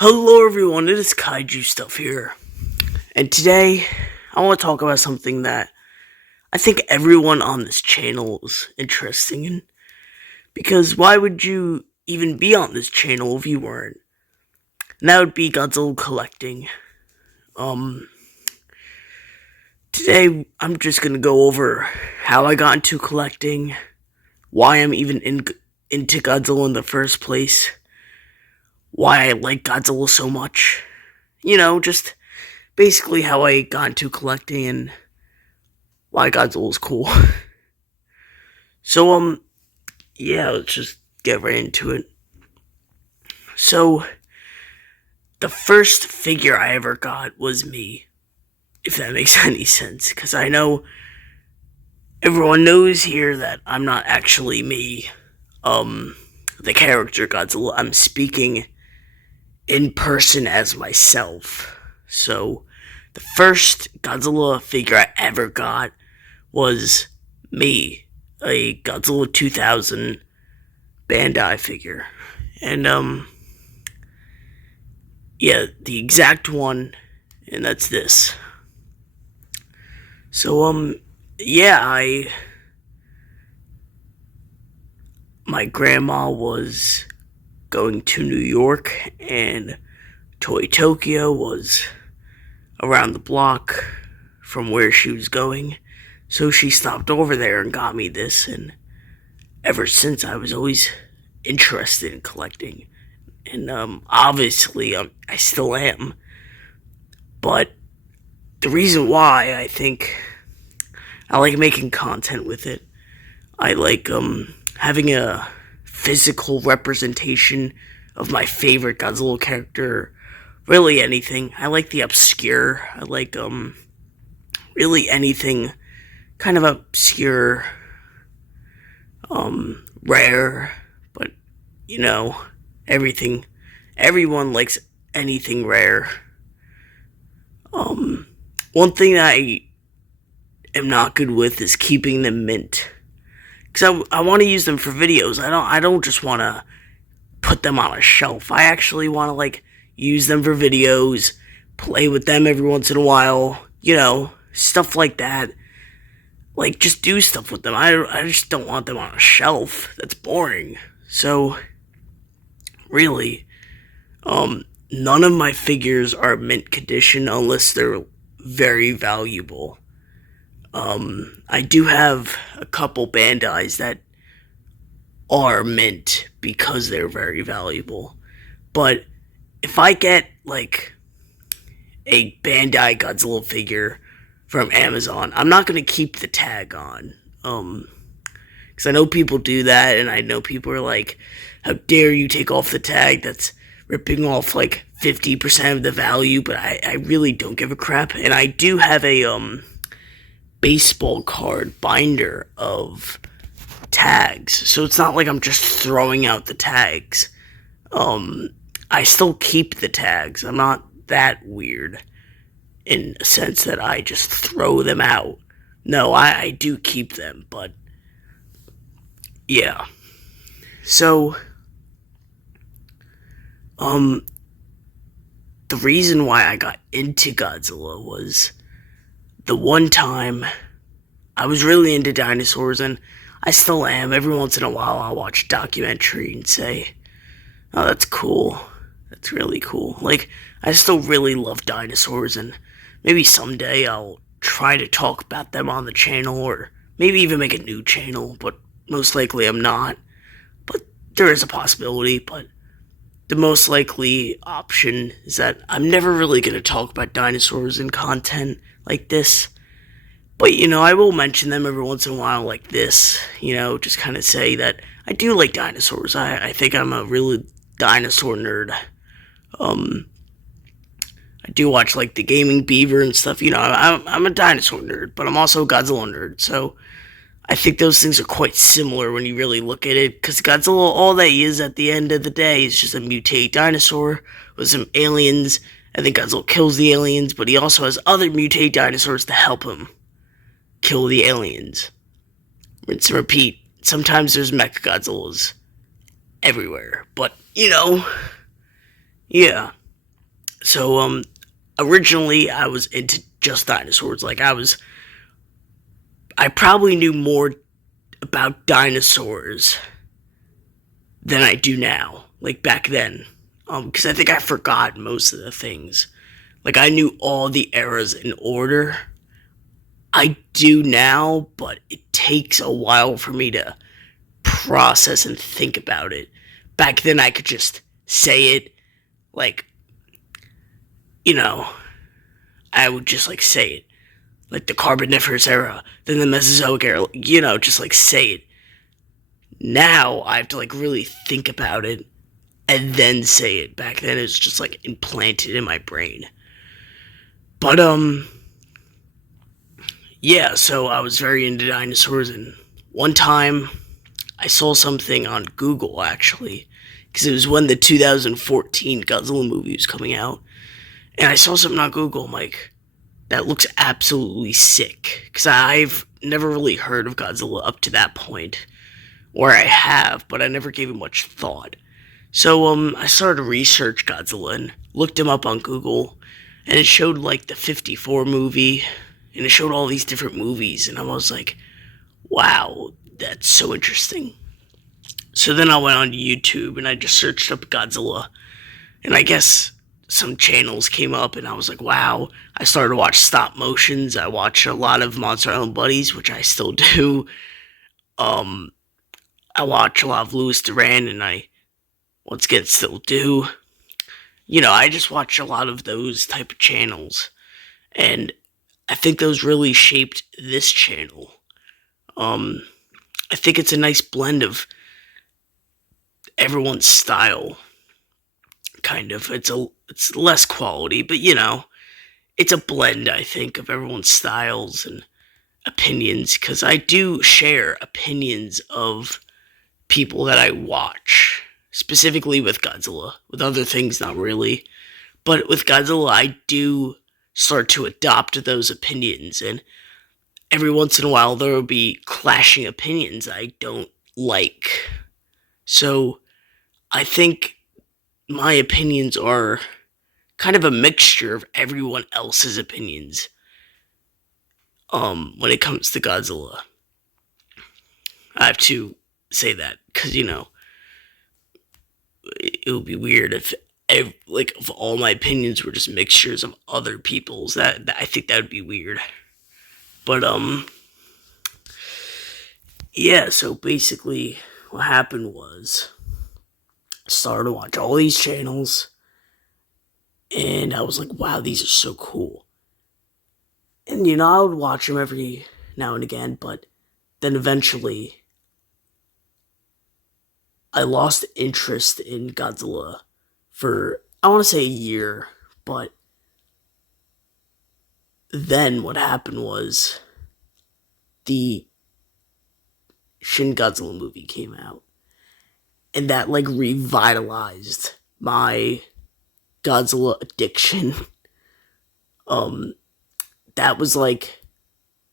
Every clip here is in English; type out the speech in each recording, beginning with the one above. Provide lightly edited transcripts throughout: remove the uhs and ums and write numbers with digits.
Hello everyone, it is Kaiju Stuff here. And today, I want to talk about something that I think everyone on this channel is interested in. Because why would you even be on this channel if you weren't? And that would be Godzilla collecting. Um, Today, I'm just gonna go over how I got into collecting, why I'm even into Godzilla in the first place, why I like Godzilla so much. Just basically how I got into collecting and why Godzilla is cool. So, yeah, let's just get right into it. So, the first figure I ever got was me, if that makes any sense, because I know everyone knows here that I'm not actually me, the character Godzilla. I'm speaking in person as myself. So, the first Godzilla figure I ever got was me, a Godzilla 2000 Bandai figure. And, yeah, the exact one, and that's this. So, yeah, my grandma was going to New York, and Toy Tokyo was around the block from where she was going. So she stopped over there and got me this, and ever since I was always interested in collecting. And obviously, I still am. But the reason why I think I like making content with it, I like having a physical representation of my favorite Godzilla character. Really anything. I like the obscure. I like really anything kind of obscure, rare, but everything. Everyone likes anything rare. One thing that I am not good with is keeping them mint, because I want to use them for videos. I don't just want to put them on a shelf. I actually want to use them for videos, play with them every once in a while, stuff like that. Like, just do stuff with them. I just don't want them on a shelf. That's boring. So, really, none of my figures are mint condition unless they're very valuable. I do have a couple Bandais that are mint because they're very valuable. But if I get, a Bandai Godzilla figure from Amazon, I'm not going to keep the tag on. Because I know people do that, and I know people are like, how dare you take off the tag? That's ripping off 50% of the value, but I really don't give a crap. And I do have a baseball card binder of tags, so it's not like I'm just throwing out the tags. I still keep the tags. I'm not that weird in a sense that I just throw them out. No, I do keep them, but yeah. So, the reason why I got into Godzilla was the one time I was really into dinosaurs, and I still am. Every once in a while, I'll watch a documentary and say, oh, that's cool. That's really cool. I still really love dinosaurs, and maybe someday I'll try to talk about them on the channel, or maybe even make a new channel, but most likely I'm not. But there is a possibility, but the most likely option is that I'm never really going to talk about dinosaurs in content like this. But, I will mention them every once in a while like this, just kind of say that I do like dinosaurs. I think I'm a really dinosaur nerd. I do watch, the Gaming Beaver and stuff, I'm a dinosaur nerd, but I'm also a Godzilla nerd, so I think those things are quite similar when you really look at it, because Godzilla, all that he is at the end of the day is just a mutated dinosaur with some aliens, and then Godzilla kills the aliens, but he also has other mutated dinosaurs to help him kill the aliens. Rinse and repeat. Sometimes there's Mechagodzillas everywhere, but, yeah. So originally I was into just dinosaurs. I probably knew more about dinosaurs than I do now. Like back then, because I think I forgot most of the things. Like I knew all the eras in order. I do now, but it takes a while for me to process and think about it. Back then, I could just say it, like, you know, I would just like say it. Like the Carboniferous era, then the Mesozoic era, just like say it. Now I have to like really think about it and then say it. Back then, it's just like implanted in my brain. But, yeah, so I was very into dinosaurs, and one time I saw something on Google actually, because it was when the 2014 Godzilla movie was coming out, and I saw something on Google. I'm like, that looks absolutely sick, because I've never really heard of Godzilla up to that point, or I have, but I never gave it much thought. So I started to research Godzilla and looked him up on Google, and it showed like the 54 movie, and it showed all these different movies, and I was like, wow, that's so interesting. So then I went on YouTube and I just searched up Godzilla, and I guess some channels came up, and I was like, wow. I started to watch stop motions. I watch a lot of Monster Island Buddies, which I still do. Um, I watch a lot of Louis Duran, and I once again still do. I just watch a lot of those type of channels, and I think those really shaped this channel. I think it's a nice blend of everyone's style, kind of. It's less quality, but it's a blend, I think, of everyone's styles and opinions, because I do share opinions of people that I watch, specifically with Godzilla. With other things, not really. But with Godzilla, I do start to adopt those opinions, and every once in a while there will be clashing opinions I don't like. So I think my opinions are kind of a mixture of everyone else's opinions when it comes to Godzilla. I have to say that because it would be weird if all my opinions were just mixtures of other people's. That I think that would be weird. But yeah, so basically what happened was I started to watch all these channels, and I was like, wow, these are so cool. And I would watch them every now and again, but then eventually I lost interest in Godzilla for, I want to say, a year. But then what happened was the Shin Godzilla movie came out, and that revitalized my Godzilla addiction. That was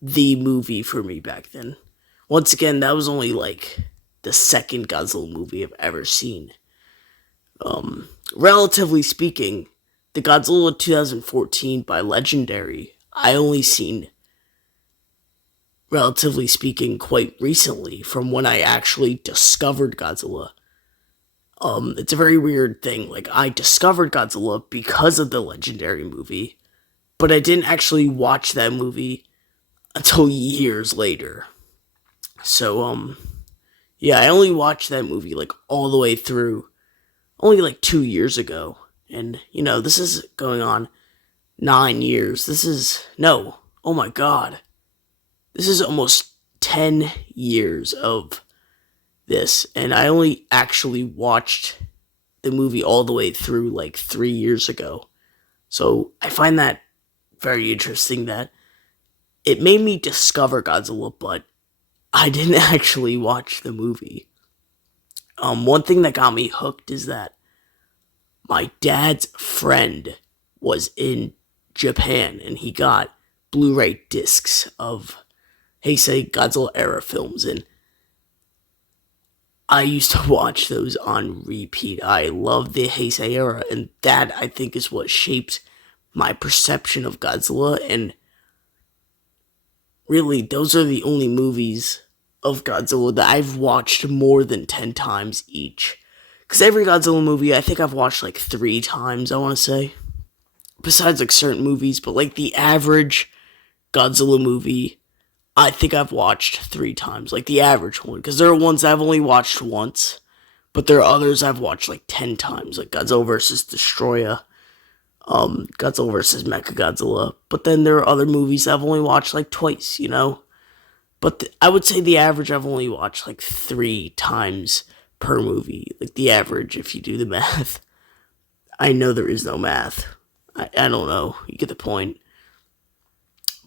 the movie for me back then. Once again, that was only the second Godzilla movie I've ever seen. Relatively speaking, the Godzilla 2014 by Legendary, I only seen, relatively speaking, quite recently, from when I actually discovered Godzilla. It's a very weird thing. I discovered Godzilla because of the Legendary movie, but I didn't actually watch that movie until years later. So, yeah, I only watched that movie all the way through only 2 years ago. And, this is going on 9 years. Oh my god. This is almost 10 years of this. And I only actually watched the movie all the way through 3 years ago. So I find that very interesting that it made me discover Godzilla, but I didn't actually watch the movie. One thing that got me hooked is that my dad's friend was in Japan, and he got Blu-ray discs of Heisei Godzilla era films, and I used to watch those on repeat. I love the Heisei era, and that I think is what shaped my perception of Godzilla. And really, those are the only movies of Godzilla that I've watched more than 10 times each. Because every Godzilla movie, I think I've watched like 3 times, I want to say. Besides like certain movies, but like the average Godzilla movie, I think I've watched 3 times. Like the average one. Because there are ones I've only watched once. But there are others I've watched like 10 times. Like Godzilla vs. Destroyer. Godzilla vs. Mechagodzilla. But then there are other movies I've only watched like twice, you know? But I would say the average I've only watched like 3 times per movie. Like the average, if you do the math. I know there is no math. I don't know. You get the point.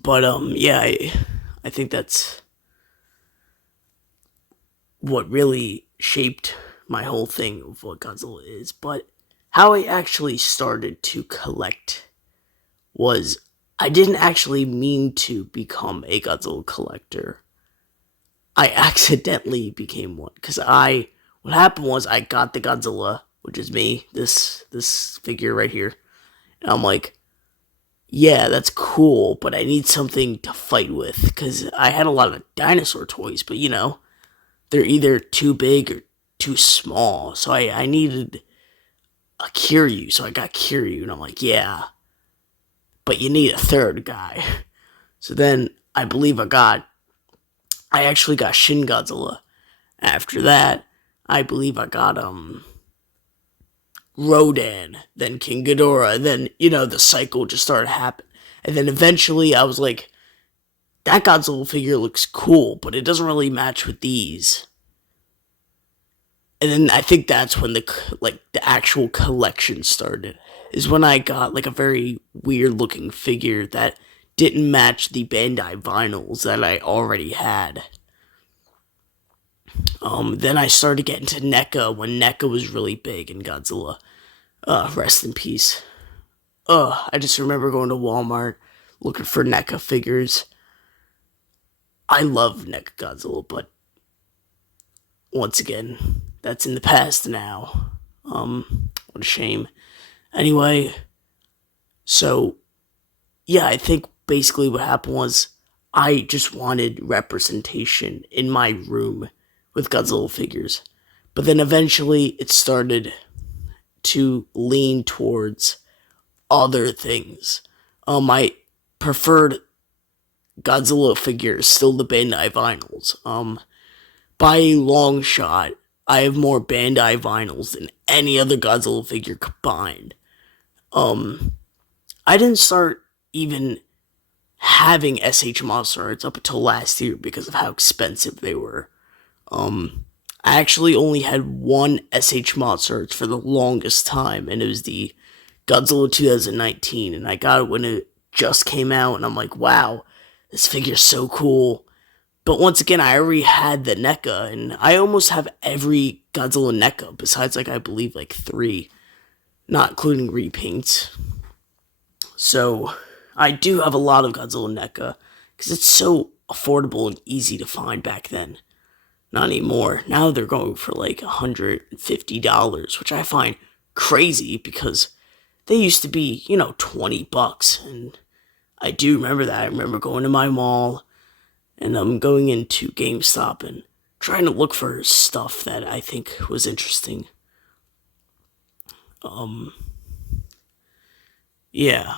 But yeah, I think that's what really shaped my whole thing of what Godzilla is. But how I actually started to collect was I didn't actually mean to become a Godzilla collector. I accidentally became one because what happened was I got the Godzilla, which is me, this figure right here, and I'm like, yeah, that's cool, but I need something to fight with because I had a lot of dinosaur toys, but you know, they're either too big or too small, so I needed a Kiryu, so I got Kiryu, and I'm like, yeah, but you need a third guy. So then I actually got Shin Godzilla. After that, I believe I got Rodan, then King Ghidorah, then you know the cycle just started happening, and then eventually I was like, that Godzilla figure looks cool, but it doesn't really match with these. And then I think that's when the actual collection started. Is when I got like a very weird looking figure that didn't match the Bandai vinyls that I already had. Then I started getting to NECA when NECA was really big in Godzilla. Rest in peace. I just remember going to Walmart looking for NECA figures. I love NECA Godzilla, but once again, that's in the past now. What a shame. Anyway, so yeah, I think basically what happened was I just wanted representation in my room with Godzilla figures. But then eventually it started to lean towards other things. My preferred Godzilla figure is still the Bandai vinyls. By a long shot, I have more Bandai vinyls than any other Godzilla figure combined. I didn't start even having SH Monster Arts up until last year because of how expensive they were. I actually only had one SH Monster Arts for the longest time, and it was the Godzilla 2019, and I got it when it just came out, and I'm like, wow, this figure's so cool. But once again, I already had the NECA, and I almost have every Godzilla NECA, besides, like, I believe, like, 3, not including repaints. So, I do have a lot of Godzilla NECA, because it's so affordable and easy to find back then. Not anymore. Now they're going for, like, $150, which I find crazy, because they used to be, you know, $20, and I do remember that. I remember going to my mall, and I'm going into GameStop and trying to look for stuff that I think was interesting. Yeah.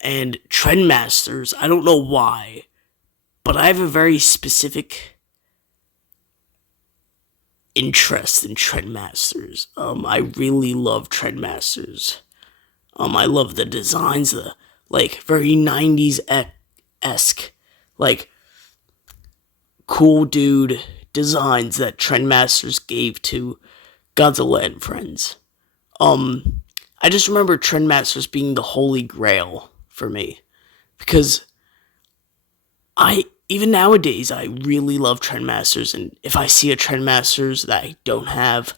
And Trendmasters, I don't know why, but I have a very specific interest in Trendmasters. I really love Trendmasters. I love the designs, the, like, very 90s-esque, like, cool dude designs that Trendmasters gave to Godzilla and Friends. I just remember Trendmasters being the holy grail for me, because even nowadays, I really love Trendmasters, and if I see a Trendmasters that I don't have,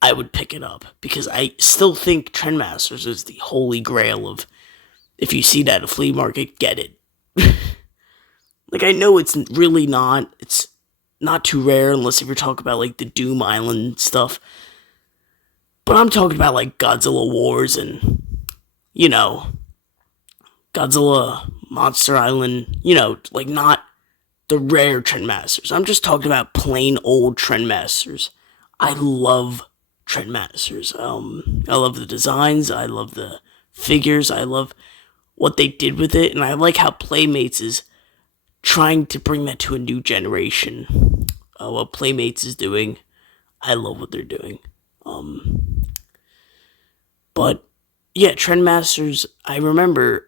I would pick it up, because I still think Trendmasters is the holy grail of, if you see that at a flea market, get it. Like, I know it's really not, it's not too rare unless if you're talking about like the Doom Island stuff. But I'm talking about like Godzilla Wars and, you know, Godzilla Monster Island, like not the rare Trendmasters. I'm just talking about plain old Trendmasters. I love Trendmasters. I love the designs. I love the figures. I love what they did with it, and I like how Playmates is trying to bring that to a new generation. What Playmates is doing, I love what they're doing. But yeah, Trendmasters. I remember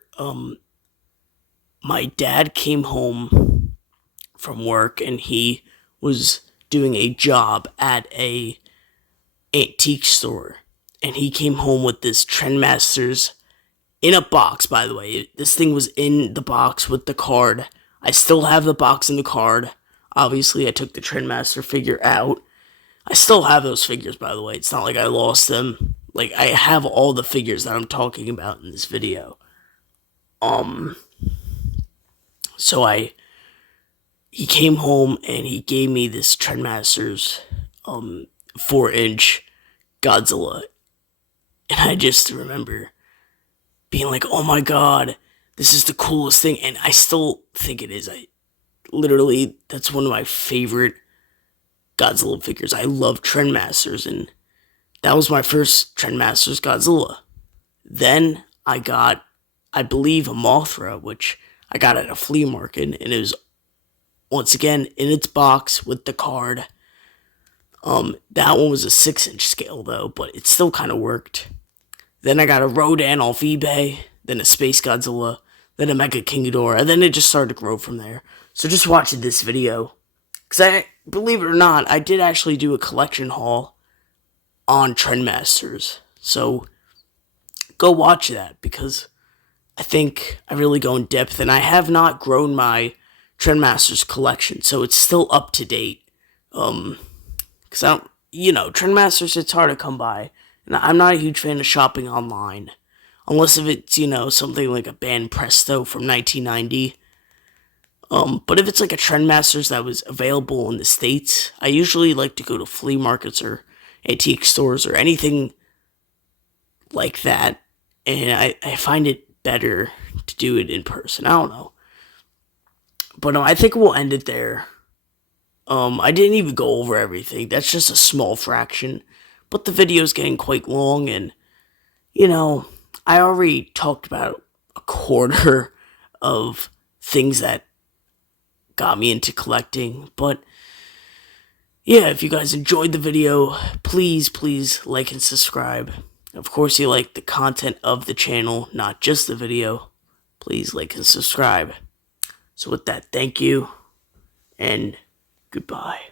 my dad came home from work and he was doing a job at a antique store, and he came home with this Trendmasters in a box. By the way, this thing was in the box with the card. I still have the box and the card. Obviously, I took the Trendmaster figure out. I still have those figures, by the way. It's not like I lost them. Like, I have all the figures that I'm talking about in this video. So he came home and he gave me this Trendmasters 4-inch Godzilla. And I just remember being like, oh my god, this is the coolest thing. And I still think it is. That's one of my favorite Godzilla figures. I love Trendmasters, and that was my first Trendmasters Godzilla. Then I got, I believe, a Mothra, which I got at a flea market, and it was once again in its box with the card. That one was a 6-inch scale though, but it still kind of worked. Then I got a Rodan off eBay, then a Space Godzilla, then a Mega King Ghidorah, and then it just started to grow from there. So just watching this video, because I, believe it or not, I did actually do a collection haul on Trendmasters. So go watch that, because I think I really go in depth, and I have not grown my Trendmasters collection, so it's still up to date. Because I don't, Trendmasters, it's hard to come by. And I'm not a huge fan of shopping online. Unless if it's, something like a Band Presto from 1990. But if it's like a Trendmasters that was available in the States, I usually like to go to flea markets or antique stores or anything like that. And I find it better to do it in person. I don't know. But I think we'll end it there. I didn't even go over everything. That's just a small fraction. But the video's getting quite long, and, I already talked about a quarter of things that got me into collecting. But, yeah, if you guys enjoyed the video, please like and subscribe. Of course, you like the content of the channel, not just the video. Please like and subscribe. So with that, thank you, and goodbye.